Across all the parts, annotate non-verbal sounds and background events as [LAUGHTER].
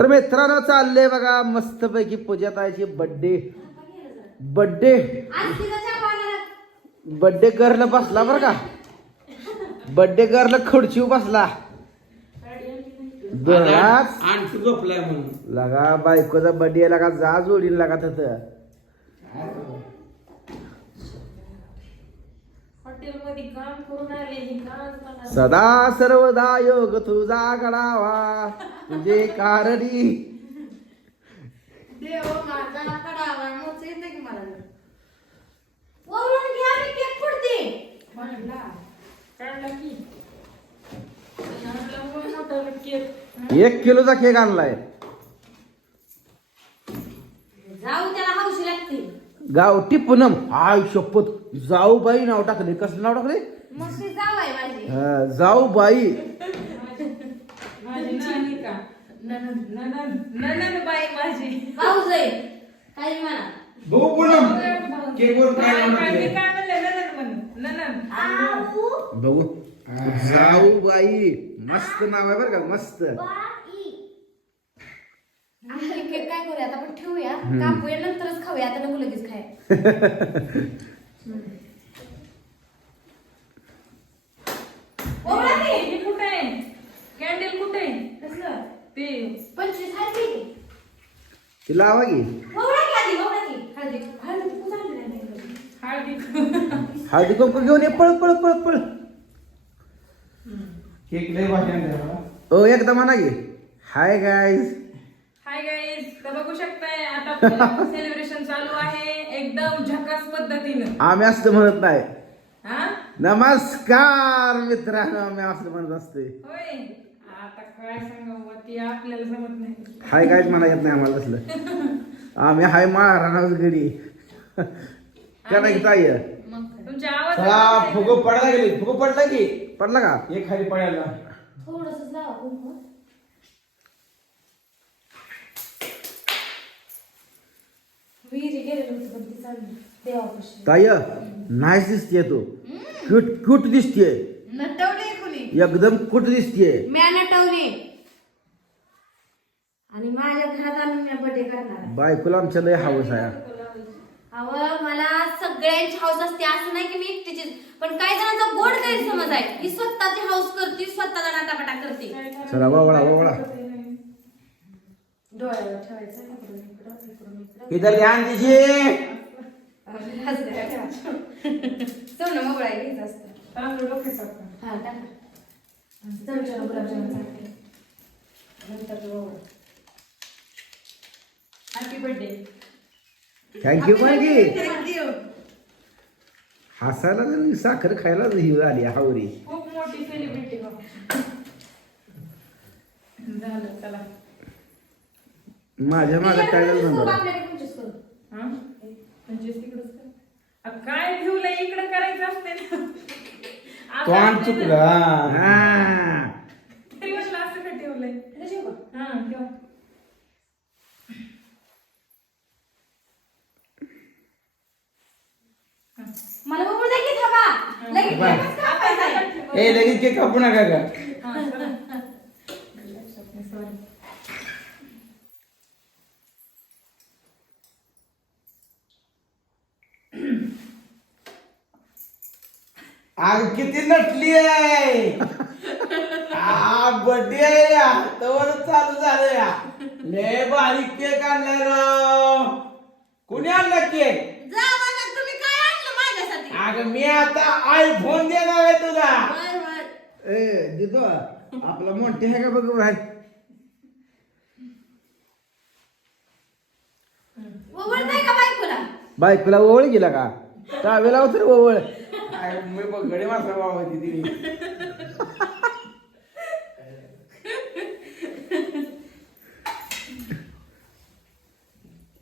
तर मित्रांनो चाललंय बघा मस्तपैकी पूजा ताईची बड्डे बड्डे बड्डे गर्ल बसला बरं का? बड्डे गर्ल खुर्ची बसला. झोपलाय लगा बायकोचा बड्डे लगा जा जोडीन लगा तिथं. हॉटेलमध्ये काम करून आले हे काम मला सदा सर्वदा योग तुझा गडावा तुझे कारणी. देव माझा कडावा मोच येते की मला? वरून घ्या मी केक फोडते. म्हणला. काढला की. आणला मग मोठा केक. एक किलोचा केक आणलाय. गावठी पूनम. आय शपथ. जाऊ बाई नाव टाकले कसलं नाव टाकले जाऊ आहे माझी. बाई माझी माझी. भाऊज आहे काही म्हणा. भाऊ पूनम. केकवर काय काय म्हणतात मी ते? काय म्हणले ननन म्हण ननन आऊ. बघू. जाऊ बाई मस्त नाव आहे बरं का मस्त आम्ही केक काय करूया आता आपण ठेवूया कापूया नंतरच खाऊया आता नको लगेच खाय [LAUGHS] ओळा की. हे कुठे आहे? कॅन्डल कुठे आहे? कसलं? ते. पंचवीस हळदी. ती लावा की. हळदी कुंकू घेऊन ये पळ पळ पळ पळ. केक लय ओ एकदा म्हणा की. हाय गाईज हाय गाईज तर बघू शकताय आता सेलिब्रेशन चालू आहे. एकदम झकास पद्धतीनं. आम्ही असं म्हणत नाही. हा? नमस्कार मित्रांनो आम्ही असं म्हणत असतोय. होय. आता काय सांगावं ती आपल्याला जमत नाही. हाय गाईज म्हणा येत नाही आम्हाला तसलं. आम्ही हाय महाराणाच गडी का नाही ताई? मग काय. तुमच्या आवाज चला फुगो पडला गेली फुगो पडला की? पडला का? एक खाली पडायला. थोडंसंच लावा विहिरी गेलेलं होतं पण ती चालली देवापाशी ताई नाहीच दिसतीये तू. क्यूट क्यूट दिसतीये. नटवली कुणी? एकदम कुट दिसतीये. म्या नटवली आणि माझ्या घरात आणून मी बर्थडे करणार आहे. बायकोला आमच्या लय हाऊस आहे. मला सगळ्यांची हाऊस असते. असं नाही की मी एकटीची पण काही जणांचा गोड गैरसमज आहे. ही स्वतःची हाऊस करते स्वतःचा नाटापाटा करते. चला वळा वळा डोळ्यावर ठेवायचं इकडून इकडं इकडून इकडं. इधर ध्यान दीजिए सोनं मोगळा घ्यायचं असतं. तांदूळ डोक्यात टाका. हा टाका चमच्यानं गुलाबजामुन टाकते. नंतर ओवा. हॅपी बर्थडे थँक्यू माहिती Thank you. हसायला साखर खायला ही झाली हावरी खूप मोठी सेलिब्रिटी झालं चला. माझ्या मागे काय झालं म्हणतो पंचवीस तिकडंच कर. काय ठेवलंय इकडं करायचं असते ना आता तोंड आपल्याला- चुकलं हा. हा. तरी म्हटलं असं का ठेवलंय इकडे ठेवू? हा मला बघू दे की थांबा लगेच. लगेच कापायचं आहे. ए लगेच केक कापू नका का हा, चला. लक्षात नाही, sorry. आग किती नटली आहे. आ बर्थडे आहे या. तवर चालू झालं या. लय बारीक केक आणलाय राव कुणी आणला केक? जा बघा, तुम्ही काय आणलं माझ्यासाठी? अग मी आता आयफोन देणार आहे तुला. बर, बर. ए देतो आपला मोठी आहे का बघ ओवळताय का बायकोला? बायकोला ओवळ गेला का? टावेला तर ओवळ मी मासा बाबा तिथे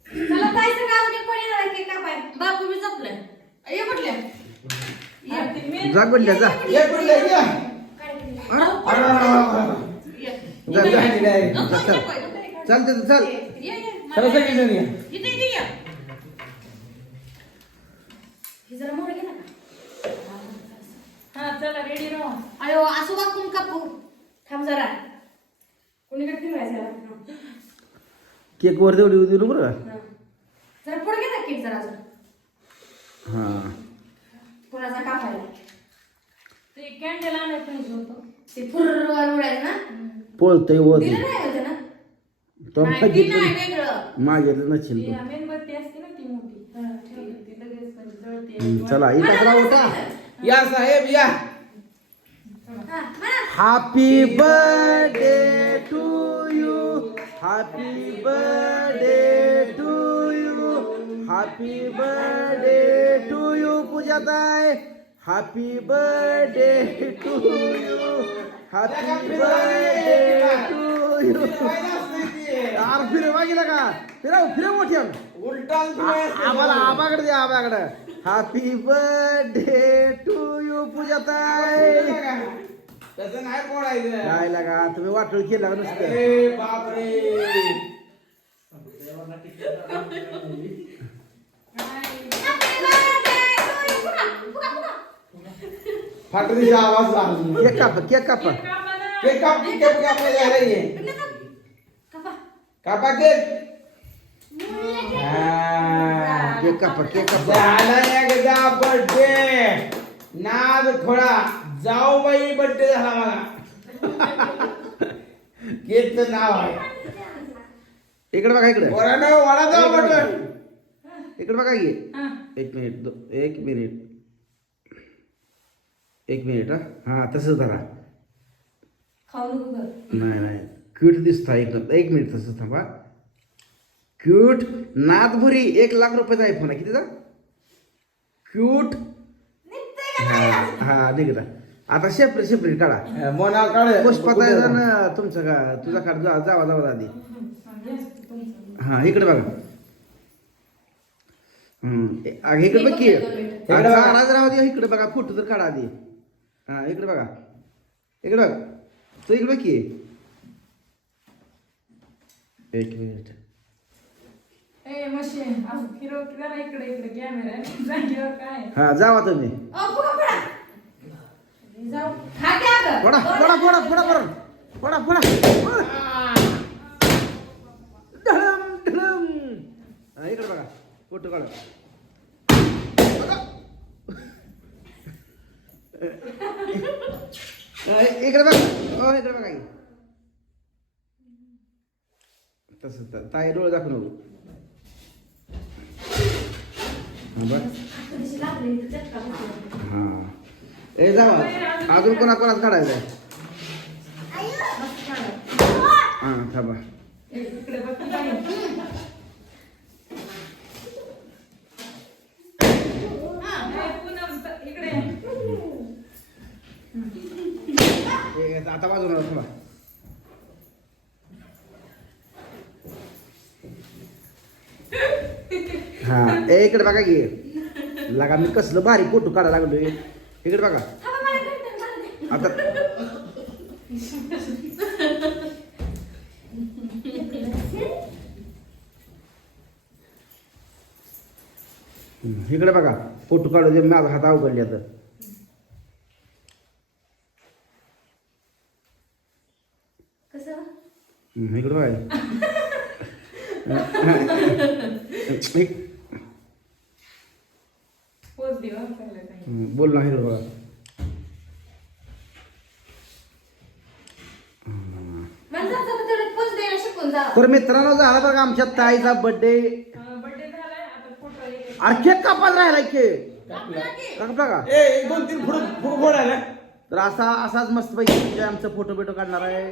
चला जायचं का अजून एक कोणी येणार आहे केक कापाय बापू मी जपलंय ये जा जा ये कुठले ये काय केलं? अरे, अरे, अरे, अरे. ये. जा जा इथं आहे. नको, चल, चल. नको, नको. चल चल चल ये, ये. चला सगळेजण या. इथे, इथे ये. हे जरा मोठं घे ना का? चला रेडी राहा. अयो असं वाकून कापू थांब जरा. कोणीकडे फिरवायचं? केक वर तेवढी देऊ नको बरं. जरा पुढे घे ना केक जरा अजून. हा. कोणाचा कापायला ते कॅन्डल आणायला पाहिजे होतं ते. उडायचं ना? पोळतय वर दिलं नाही होतं ना? तो नाही, ती नाही मागितलं वेगळं. मागितलं नसेल ती तो. मेणबत्ती असते ना ती मोठी. ती ती लगेच जळते. हम्म, चला इथं या साहेब या. Happy birthday to you happy birthday to you happy birthday to you पूजाताई happy birthday to you happy birthday to you यार फिरवा गेला का? फिरव फिरव मोठ्या. उलटा आम्हाला आबाकडे द्या आबाकडे. हॅपी बर्थडे टू यू पूजाताई तसं नाही बोलायचं काय लागा तुम्ही वाटोळ केला नुसतं अरे बापरे Happy birthday to you. पुढा, पुढा, पुढा. आवाज़ झाला केक कापा केक कापा. केक काप केक काप इकडे जा. कापा. कापा केक केक कापा केक कापा झाला एकदा बर्थडे नाद खोळा जाऊ बाई बर्थडे झाला मला. केकचं नाव आहे. इकडे बघा इकडे. वडा जाऊ बर्थडे इकडे बघा. ये हा. एक मिनिट दो- एक मिनिट. एक मिनिट हा. हा तसंच धरा. खाऊ नको गं. नाही नाही. क्यूट दिसता एकदम. एक मिनिट तसंच थांबा. क्यूट नादभुरी एक लाख रुपयाचा आयफोन आहे. कितीचा? क्यूट निघतंय का हा नाही? हा निघता आता सेपरेट सेपरेट काढा. मोना काढ. पुष्पाताई जण तुमचं का तुझा काढ जा जावा जावा आधी. हा इकडे बघा. हम्म, आ, इकडे बघ की. नाराज राहू दे इकडे बघा फोटो तर काढा आधी. हा इकडे बघा. इकडे बघ. तू इकडे बघ की. एक मिनिट. ए मशे असं फिरव की जरा इकडे इकडे कॅमेरा जागेवर काय? हा जावा तुम्ही. फोडा फोडा फोडा फोडा फोडा फोडा फोडा ढळम ढळम. इकडे बघा. फोटो काढा. इकडे बघा. हो इकडे बघा. तसं ताई डोळे दाखवू नको. हा, बघ. कधीशी लागली इथं चटका बसला. हा. ए जा अजून कोणा कोणाच काढायचं आहे? हा थांबा. आता बाजूला थांबा. हा ए इकडे बघा की. लागा मी कसलं भारी फोटो काढायला लागलोय. इकडे बघा थांबा, मला करते, मला करते. आता। हम्म, इकडे बघा फोटो काढू दे माझा हात अवघडले आता कसं? हम्म, इकडे बघा. [LAUGHS] बोल ना जा तर मित्रांनो झाला बघा आमच्या ताईचा बर्थडे बर्थडे झालाय आता फोटो एक अरे केक कापात राहिला केक कापला का? ए एक दोन तीन फुट फुट तर असा असाच मस्त पैकी आमचा फोटो बिटो काढणार आहे.